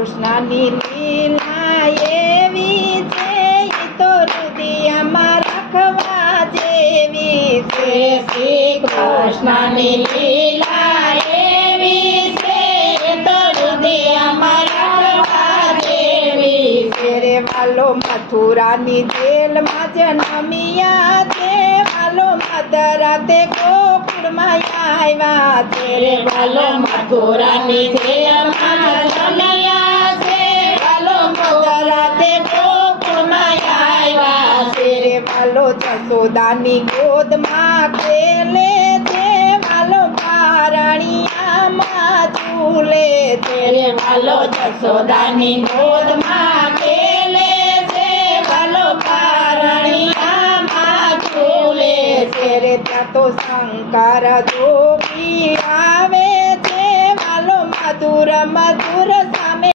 કૃષ્ણની લીલા એવી છે, ઈ તો હૃદયમાં રાખવા જેવી છે. શ્રી કૃષ્ણની લીલા એવી છે, તો હૃદયમાં રાખવા જેવી છે. રે વાલો મથુરાની જેલમાં જન્મ્યા છે, વાલો મધરાતે ગોકુળમાં આવ્યા છે. રે વાલો મથુરાની જેલમાં જન્મ્યા છે, વાલો મધરાતે ગોકુળમાં આવ્યા છે. રે વાલો જશોદાની ગોદમાં ખેલે છે, વાલો પારણિયામાં ઝૂલે છે. રે વાલો જશોદાની ગોદમાં ખેલે છે, વાલો પારણિયામાં ઝૂલે છે. રે ત્યાં તો શંકર જોગી આવે છે, વાલો મધુર મધુર